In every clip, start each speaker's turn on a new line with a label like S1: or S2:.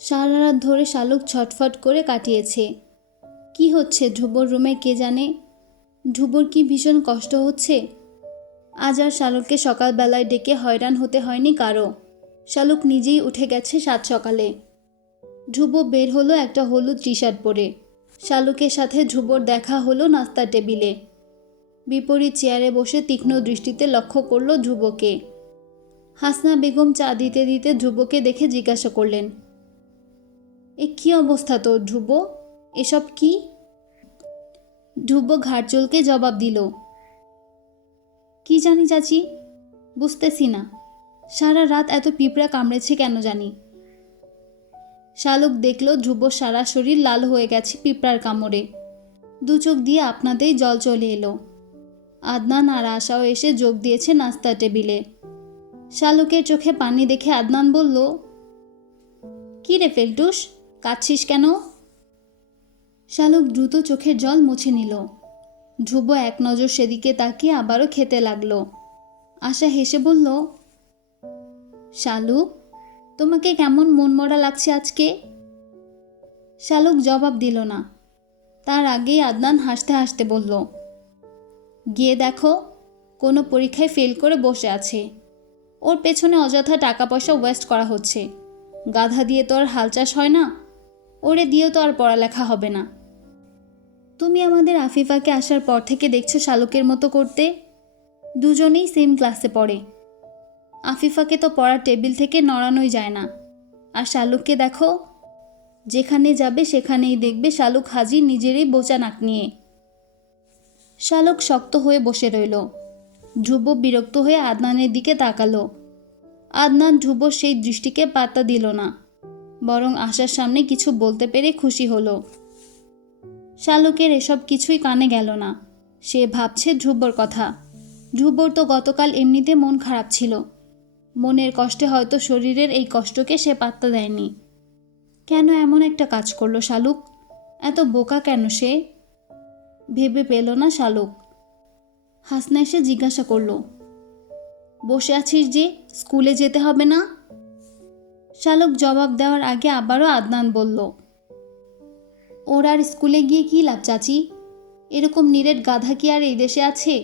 S1: সারা রাত ধরে শালুক ছটফট করে কাটিয়েছে। কি হচ্ছে ধ্রুবর রুমে কে জানে? ধ্রুবর কি ভীষণ কষ্ট হচ্ছে? আজ আর শালুককে সকালবেলায় ডেকে হয়রান হতে হয়নি কারও। শালুক নিজেই উঠে গেছে সাত সকালে। ধ্রুব বের হলো একটা হলুদ টি শার্ট পরে। শালুকের সাথে ধ্রুবর দেখা হলো নাস্তার টেবিলে। বিপরীত চেয়ারে বসে তীক্ষ্ণ দৃষ্টিতে লক্ষ্য করল ধ্রুবকে। হাসনা বেগম চা দিতে দিতে ধ্রুবকে দেখে জিজ্ঞাসা করলেন এ কী অবস্থা তোর, ধ্রুব? এসব কি? ধ্রুব ঘাট চলকে জবাব দিল, কি জানি চাচি, বুঝতেছি না। সারা রাত এত পিঁপড়া কামড়েছে কেন জানি? শালুক দেখল ধ্রুব সারা শরীর লাল হয়ে গেছে পিঁপড়ার কামড়ে। দু চোখ দিয়ে আপনাতেই জল চলে এলো। আদনান আর আশাও এসে যোগ দিয়েছে নাস্তা টেবিলে। শালুকের চোখে পানি দেখে আদনান বলল, কি রে ফেলটুস? কাঁদছিস কেন? শালুক দ্রুত চোখের জল মুছে নিল। ধ্রুব এক নজর সেদিকে তাকিয়ে আবারও খেতে লাগল। আশা হেসে বলল, শালুক, তোমাকে কেমন মনমরা লাগছে আজকে? শালুক জবাব দিল না। তার আগেই আদনান হাসতে হাসতে বলল, গিয়ে দেখো, কোনো পরীক্ষায় ফেল করে বসে আছে। ওর পেছনে অযথা টাকা পয়সা ওয়েস্ট করা হচ্ছে। গাধা দিয়ে তো আর হাল চাষ হয় না? ওরে দিয়েও তো আর পড়ালেখা হবে না। তুমি আমাদের আফিফাকে আসার পর থেকে দেখছ শালুকের মতো করতে? দুজনেই সেম ক্লাসে পড়ে। আফিফাকে তো পড়ার টেবিল থেকে নড়ানোই যায় না। আর শালুককে দেখো, যেখানে যাবে সেখানেই দেখবে শালুক হাজির নিজেরই বোচা নাক নিয়ে। শালুক শক্ত হয়ে বসে রইল। ধ্রুব বিরক্ত হয়ে আদনানের দিকে তাকালো। আদনান ধ্রুব সেই দৃষ্টিকে পাত্তা দিল না। বরং আশার সামনে কিছু বলতে পেরে খুশি হলো। শালুকের এসব কিছুই কানে গেল না। সে ভাবছে ধ্রুবর কথা। ধ্রুবর তো গতকাল এমনিতে মন খারাপ ছিল। মনের কষ্টে হয়তো শরীরের এই কষ্টকে সে পাত্তা দেয়নি। কেন এমন একটা কাজ করল শালুক? এত বোকা কেন সে? ভেবে পেল না শালুক। হাসনা এসে জিজ্ঞাসা করল, বসে আছিস যে, স্কুলে যেতে হবে না? শালুক জবাব দেওয়ার আগে আবারও আদনান বলল, ওর আর স্কুলে গিয়ে কী লাভ চাচি? এরকম নিরেট গাধা কি আর এই দেশে আছে?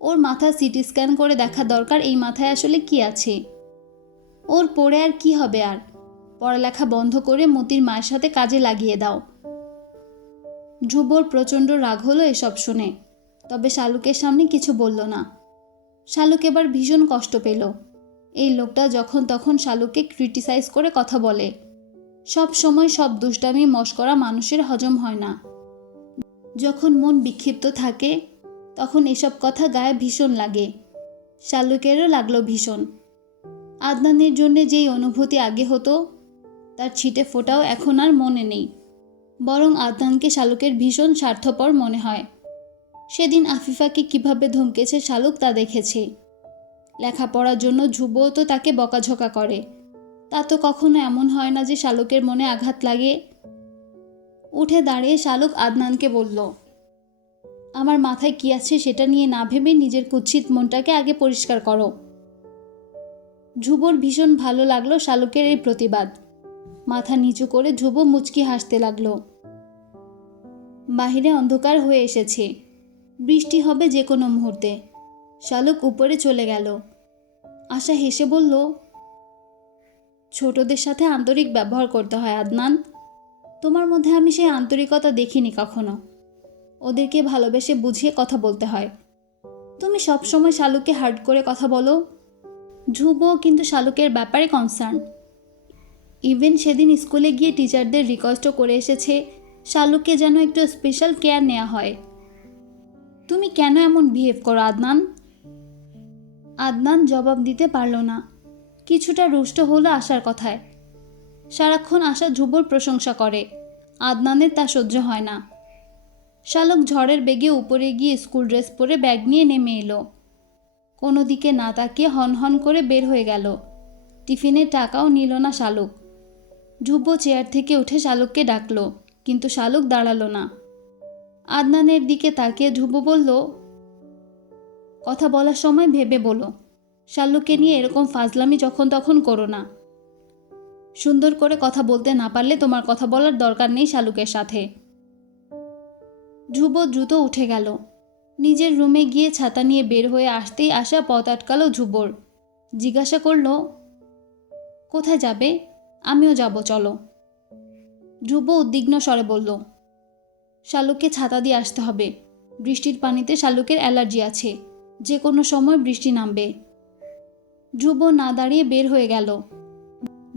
S1: ওর মাথা সিটি স্ক্যান করে দেখা দরকার, এই মাথায় আসলে কি আছে? ওর পড়ে আর কি হবে আর? পড়ালেখা বন্ধ করে মতির মায়ের সাথে কাজে লাগিয়ে দাও। ধ্রুবর প্রচণ্ড রাগ হলো এসব শুনে, তবে শালুকের সামনে কিছু বলল না। শালুক এবার ভীষণ কষ্ট পেল। এই লোকটা যখন তখন শালুককে ক্রিটিসাইজ করে কথা বলে। সব সময় সব দুষ্টামি মস্করা মানুষের হজম হয় না। যখন মন বিক্ষিপ্ত থাকে, তখন এসব কথা গায়ে ভীষণ লাগে। শালুকেরও লাগল ভীষণ। আদনানের জন্য যেই অনুভূতি আগে হতো, তার ছিটে ফোটাও এখন আর মনে নেই। বরং আদনানকে শালুকের ভীষণ স্বার্থপর মনে হয়। সেদিন আফিফাকে কীভাবে ধমকেছে শালুক তা দেখেছে। লেখাপড়ার জন্য ধ্রুবও তো তাকে বকাঝকা করে। তা তো কখনো এমন হয় না যে শালুকের মনে আঘাত লাগে। উঠে দাঁড়িয়ে শালুক আদনানকে বলল, আমার মাথায় কি আছে সেটা নিয়ে না ভেবে নিজের কুৎসিত মনটাকে আগে পরিষ্কার করো। ধ্রুবর ভীষণ ভালো লাগল শালুকের এই প্রতিবাদ। মাথা নিচু করে ধ্রুব মুচকি হাসতে লাগল। বাহিরে অন্ধকার হয়ে এসেছে। বৃষ্টি হবে যে কোনো মুহূর্তে। শালুক উপরে চলে গেল। আশা হেসে বলল, ছোটদের সাথে আন্তরিক ব্যবহার করতে হয়, আদনান। তোমার মধ্যে আমি সেই আন্তরিকতা দেখিনি কখনো। ওদেরকে ভালোবেসে বুঝিয়ে কথা বলতে হয়। তুমি সবসময় শালুককে হার্ড করে কথা বলো। ধ্রুব কিন্তু শালুকের ব্যাপারে কনসার্ন ইভেন সেদিন স্কুলে গিয়ে টিচারদের রিকোয়েস্টও করে এসেছে, শালুককে যেন একটু স্পেশাল কেয়ার নেওয়া হয়। তুমি কেন এমন বিহেভ করো, আদনান? আদনান জবাব দিতে পারল না। কিছুটা রুষ্ট হলো আশার কথায়। সারাক্ষণ আশা ধ্রুবর প্রশংসা করে। আদনানের তা সহ্য হয় না। শালক ঝড়ের বেগে উপরে গিয়ে স্কুল ড্রেস পরে ব্যাগ নিয়ে নেমে এলো। কোনো দিকে না তাকিয়ে হন হন করে বের হয়ে গেল। টিফিনের টাকাও নিল না শালুক। ধ্রুব চেয়ার থেকে উঠে শালুককে ডাকলো, কিন্তু শালুক দাঁড়াল না। আদনানের দিকে তাকিয়ে ধ্রুব বলল কথা বলার সময় ভেবে বলো। শালুককে নিয়ে এরকম ফাজলামি যখন তখন করো না। সুন্দর করে কথা বলতে না পারলে তোমার কথা বলার দরকার নেই শালুকের সাথে। ধ্রুব দ্রুত উঠে গেল। নিজের রুমে গিয়ে ছাতা নিয়ে বের হয়ে আসতেই আসা পথ আটকালো ধ্রুবর। জিজ্ঞাসা করল, কোথায় যাবে? আমিও যাব, চলো। ধ্রুব উদ্বিগ্ন স্বরে বলল শালুককে ছাতা দিয়ে আসতে হবে। বৃষ্টির পানিতে শালুকের অ্যালার্জি আছে। যে কোনো সময় বৃষ্টি নামবে। ধ্রুব না দাঁড়িয়ে বের হয়ে গেল।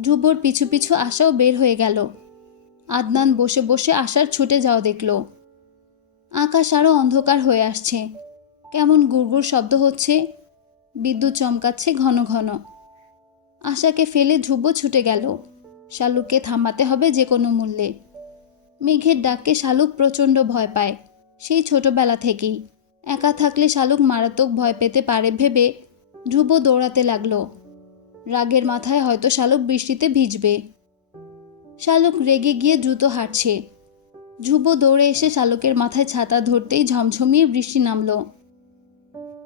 S1: ধ্রুবর পিছু পিছু আশাও বের হয়ে গেল। আদনান বসে বসে আশার ছুটে যাওয়া দেখল। আকাশ আরও অন্ধকার হয়ে আসছে। কেমন গুড়গুড় শব্দ হচ্ছে। বিদ্যুৎ চমকাচ্ছে ঘন ঘন। আশাকে ফেলে ধ্রুব ছুটে গেল। শালুককে থামাতে হবে যে কোনো মূল্যে। মেঘের ডাককে শালুক প্রচণ্ড ভয় পায়। সেই ছোটবেলা থেকেই। একা থাকলে শালুক মারাত্মক ভয় পেতে পারে ভেবে ধ্রুব দৌড়াতে লাগল। রাগের মাথায় হয়তো শালুক বৃষ্টিতে ভিজবে। শালুক রেগে গিয়ে দ্রুত হাঁটছে। ধ্রুব দৌড়ে এসে শালুকের মাথায় ছাতা ধরতেই ঝমঝমিয়ে বৃষ্টি নামলো।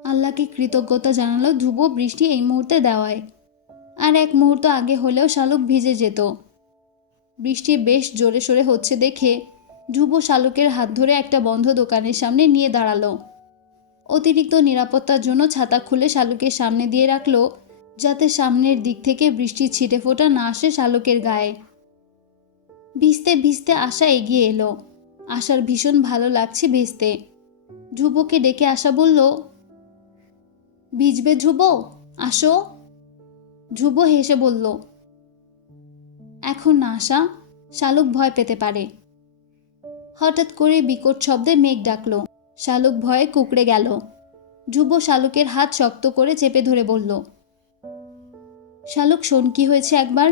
S1: আল্লাহকে কৃতজ্ঞতা জানালো ধ্রুব বৃষ্টি এই মুহূর্তে দেওয়ায়। আর এক মুহূর্ত আগে হলেও শালুক ভিজে যেত। বৃষ্টি বেশ জোরে সোরে হচ্ছে দেখে ধ্রুব শালুকের হাত ধরে একটা বন্ধ দোকানের সামনে নিয়ে দাঁড়াল। অতিরিক্ত নিরাপত্তার জন্য ছাতা খুলে শালুকের সামনে দিয়ে রাখল, যাতে সামনের দিক থেকে বৃষ্টির ছিটে ফোঁটা না আসে শালুকের গায়ে। ভিজতে ভিজতে আশা এগিয়ে এলো। আশার ভীষণ ভালো লাগছে ভিজতে। ধ্রুবকে ডেকে আশা বলল, ভিজবে ধ্রুব? আসো। ধ্রুব হেসে বলল, এখন না আশা, শালুক ভয় পেতে পারে। হঠাৎ করে বিকট শব্দে মেঘ ডাকলো। শালুক ভয়ে কুকড়ে গেল। ধ্রুব শালুকের হাত শক্ত করে চেপে ধরে বলল, শালুক, শোন কি হয়েছে একবার?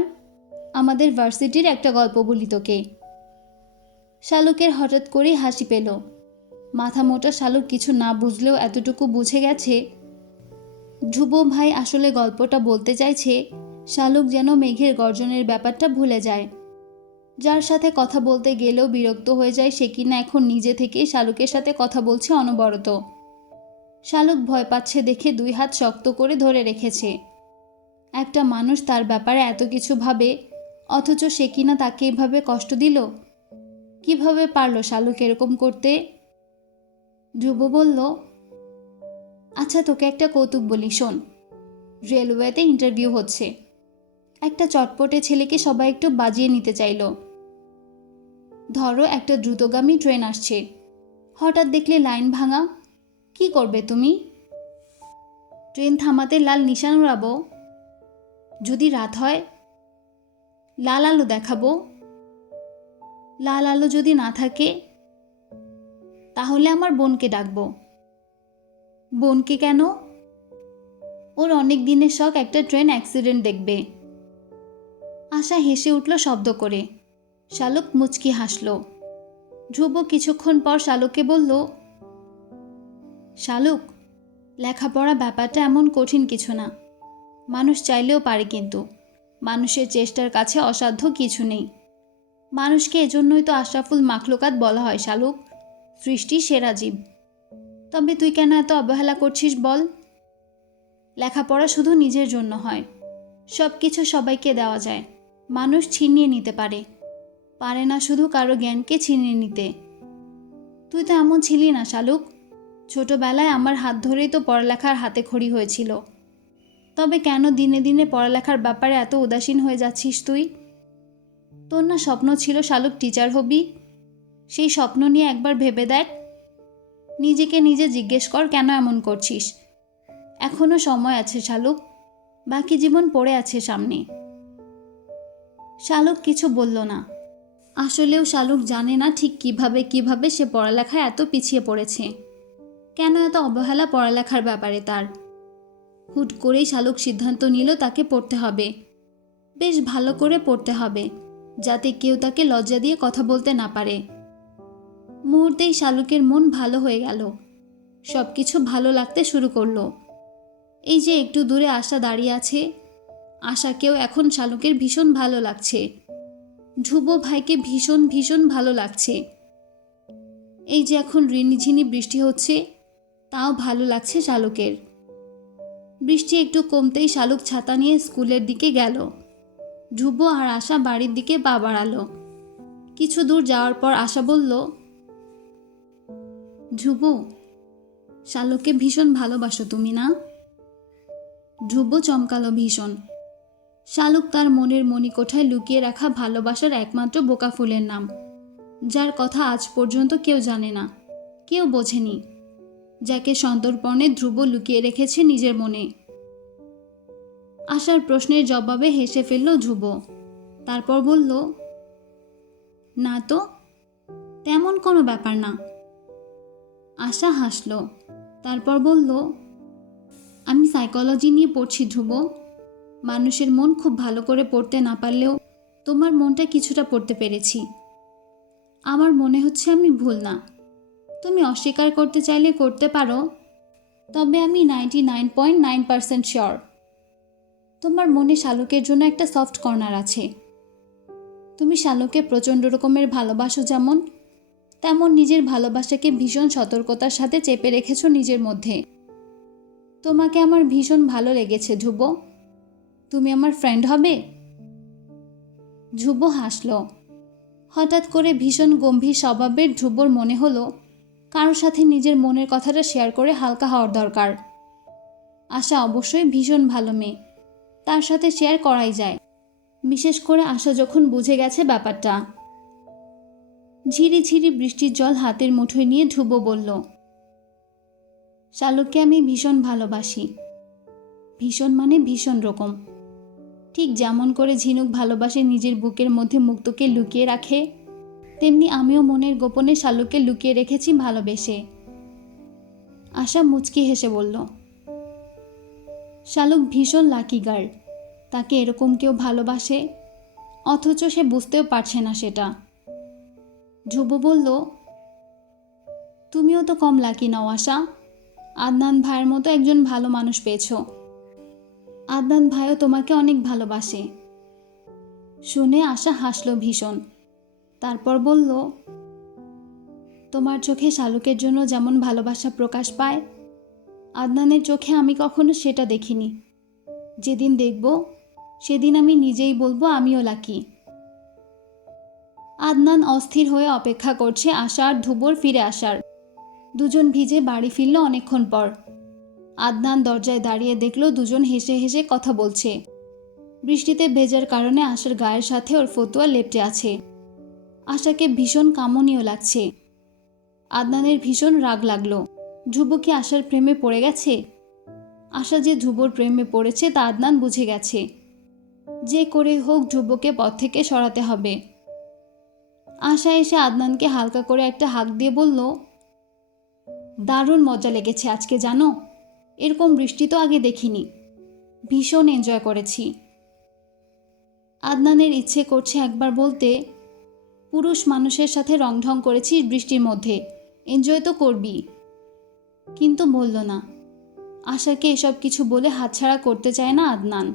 S1: আমাদের ভার্সিটির একটা গল্প বলি তোকে। শালুকের হঠাৎ করেই হাসি পেল। মাথা মোটা শালুক কিছু না বুঝলেও এতটুকু বুঝে গেছে ধ্রুব ভাই আসলে গল্পটা বলতে চাইছে, শালুক যেন মেঘের গর্জনের ব্যাপারটা ভুলে যায়। যার সাথে কথা বলতে গেলেও বিরক্ত হয়ে যায় সে কিনা এখন নিজে থেকেই শালুকের সাথে কথা বলছে অনবরত। শালুক ভয় পাচ্ছে দেখে দুই হাত শক্ত করে ধরে রেখেছে। একটা মানুষ তার ব্যাপারে এত কিছু ভাবে, অথচ সে কিনা তাকে এভাবে কষ্ট দিল? কীভাবে পারল শালুক এরকম করতে? ধ্রুব বলল আচ্ছা তোকে একটা কৌতুক বলি, শোন। রেলওয়েতে ইন্টারভিউ হচ্ছে। একটা চটপটে ছেলেকে সবাই একটু বাজিয়ে নিতে চাইলো। ধরো একটা দ্রুতগামী ট্রেন আসছে। হঠাৎ দেখলে লাইন ভাঙা। কি করবে তুমি? ট্রেন থামাতে লাল নিশান উড়াবো। যদি রাত হয়, লাল আলো দেখাবো। লাল আলো যদি না থাকে, তাহলে আমার বোনকে ডাকবো। বোনকে কেন? ওর অনেক দিনের শখ একটা ট্রেন অ্যাক্সিডেন্ট দেখবে। আশা হেসে উঠল শব্দ করে। শালুক মুচকি হাসল। ধ্রুব কিছুক্ষণ পর শালুককে বলল, শালুক, লেখাপড়া ব্যাপারটা এমন কঠিন কিছু না। মানুষ চাইলেও পারে কিন্তু। মানুষের চেষ্টার কাছে অসাধ্য কিছু নেই। মানুষকে এজন্যই তো আশরাফুল মাখলুকাত বলা হয়, শালুক। সৃষ্টি সেরা জীব। তবে তুই কেন এত অবহেলা করছিস বল? লেখাপড়া শুধু নিজের জন্য হয়। সব কিছু সবাইকে দেওয়া যায়। মানুষ ছিনিয়ে নিতে পারে। পারে না শুধু কারও জ্ঞানকে ছিনিয়ে নিতে। তুই তো এমন ছিলি না, শালুক। ছোটবেলায় আমার হাত ধরেই তো পড়ালেখার হাতে খড়ি হয়েছিল। তবে কেন দিনে দিনে পড়ালেখার ব্যাপারে এত উদাসীন হয়ে যাচ্ছিস তুই? তোর না স্বপ্ন ছিল শালুক টিচার হবি। সেই স্বপ্ন নিয়ে একবার ভেবে দেখ। নিজেকে নিজে জিজ্ঞেস কর কেন এমন করছিস। এখনও সময় আছে, শালুক। বাকি জীবন পড়ে আছে সামনে। শালুক কিছু বলল না। আসলেও শালুক জানে না ঠিক কীভাবে কীভাবে সে পড়ালেখায় এত পিছিয়ে পড়েছে। কেন এত অবহেলা পড়ালেখার ব্যাপারে তার? হুট করেই শালুক সিদ্ধান্ত নিল তাকে পড়তে হবে। বেশ ভালো করে পড়তে হবে, যাতে কেউ তাকে লজ্জা দিয়ে কথা বলতে না পারে। মুহূর্তেই শালুকের মন ভালো হয়ে গেল। সব কিছু ভালো লাগতে শুরু করল। এই যে একটু দূরে আশা দাঁড়িয়ে আছে, আশাকেও এখন শালুকের ভীষণ ভালো লাগছে। ধ্রুব ভাইকে ভীষণ ভীষণ ভালো লাগছে। এই যে এখন রিনিঝিনি বৃষ্টি হচ্ছে, তাও ভালো লাগছে শালুকের। বৃষ্টি একটু কমতেই শালুক ছাতা নিয়ে স্কুলের দিকে গেল। ধ্রুব আর আশা বাড়ির দিকে পা বাড়ালো। কিছু দূর যাওয়ার পর আশা বলল, ধ্রুব, শালুককে ভীষণ ভালোবাসো তুমি না? ধ্রুব চমকালো ভীষণ। শালুক তার মনের মণিকোঠায় লুকিয়ে রাখা ভালোবাসার একমাত্র বোকা ফুলের নাম। যার কথা আজ পর্যন্ত কেউ জানে না, কেউ বোঝেনি। যাকে সন্তর্পণে ধ্রুব লুকিয়ে রেখেছে নিজের মনে। আশার প্রশ্নের জবাবে হেসে ফেলল ধ্রুব। তারপর বলল, না তো, তেমন কোনো ব্যাপার না। আশা হাসল। তারপর বলল, আমি সাইকোলজি নিয়ে পড়ছি ধ্রুব। মানুষের মন খুব ভালো করে পড়তে না পারলেও তোমার মনটা কিছুটা পড়তে পেরেছি। আমার মনে হচ্ছে আমি ভুল না। তুমি অস্বীকার করতে চাইলে করতে পারো, তবে আমি ninety nine point nine percent sure. তোমার মনে শালুকের জন্য একটা সফট কর্নার আছে। তুমি শালুকে প্রচণ্ড রকমের ভালোবাসো যেমন, তেমন নিজের ভালোবাসাকে ভীষণ সতর্কতার সাথে চেপে রেখেছো নিজের মধ্যে। তোমাকে আমার ভীষণ ভালো লেগেছে, ধ্রুব। তুমি আমার ফ্রেন্ড হবে? ধ্রুব হাসল। হঠাৎ করে ভীষণ গম্ভীর স্বভাবের ধ্রুবর মনে হলো কারোর সাথে নিজের মনের কথাটা শেয়ার করে হালকা হওয়ার দরকার। আশা অবশ্যই ভীষণ ভালো মেয়ে। তার সাথে শেয়ার করাই যায়। বিশেষ করে আশা যখন বুঝে গেছে ব্যাপারটা। ঝিরি ঝিরি বৃষ্টির জল হাতের মুঠোয় নিয়ে ধ্রুব বলল, শালুককে আমি ভীষণ ভালোবাসি। ভীষণ মানে ভীষণ রকম। ঠিক যেমন করে ঝিনুক ভালোবাসে নিজের বুকের মধ্যে মুক্তকে লুকিয়ে রাখে, তেমনি আমিও মনের গোপনে শালুককে লুকিয়ে রেখেছি ভালোবেসে। আশা মুচকি হেসে বলল, শালুক ভীষণ লাকি গার্ল, তাকে এরকম কেউ ভালোবাসে? অথচ সে বুঝতেও পারছে না সেটা। ধ্রুব বলল, তুমিও তো কম লাকি নও আশা। আদনান ভাইয়ের মতো একজন ভালো মানুষ পেয়েছ। আদনান ভাইও তোমাকে অনেক ভালোবাসে। শুনে আশা হাসলো ভীষণ। তারপর বলল, তোমার চোখে শালুকের জন্য যেমন ভালোবাসা প্রকাশ পায়, আদনানের চোখে আমি কখনো সেটা দেখিনি। যেদিন দেখব, সেদিন আমি নিজেই বলব আমিও লাকি। আদনান অস্থির হয়ে অপেক্ষা করছে আশার ধুবর ফিরে আসার। দুজন ভিজে বাড়ি ফিরল অনেকক্ষণ পর। আদনান দরজায় দাঁড়িয়ে দেখল দুজন হেসে হেসে কথা বলছে। বৃষ্টিতে ভেজার কারণে আশার গায়ের সাথে ওর ফতুয়া লেপটে আছে। আশাকে ভীষণ কামনীয় লাগছে। আদনানের ভীষণ রাগ লাগল। ধ্রুব কি আশার প্রেমে পড়ে গেছে? আশা যে ধ্রুবর প্রেমে পড়েছে তা আদনান বুঝে গেছে। যে করে হোক ধ্রুবকে পথ থেকে সরাতে হবে। আশা এসে আদনানকে হালকা করে একটা হাঁক দিয়ে বলল, দারুণ মজা লেগেছে আজকে, জানো? এরকম বৃষ্টি তো আগে দেখিনি। ভীষণ এনজয় করেছি। আদনানের ইচ্ছে করছে একবার বলতে, পুরুষ মানুষের সাথে রংঢং করেছিস বৃষ্টির মধ্যে এনজয় তো করবি। কিন্তু বলল না। আশাকে এসব কিছু বলে হাতছাড়া করতে চায় না আদনান।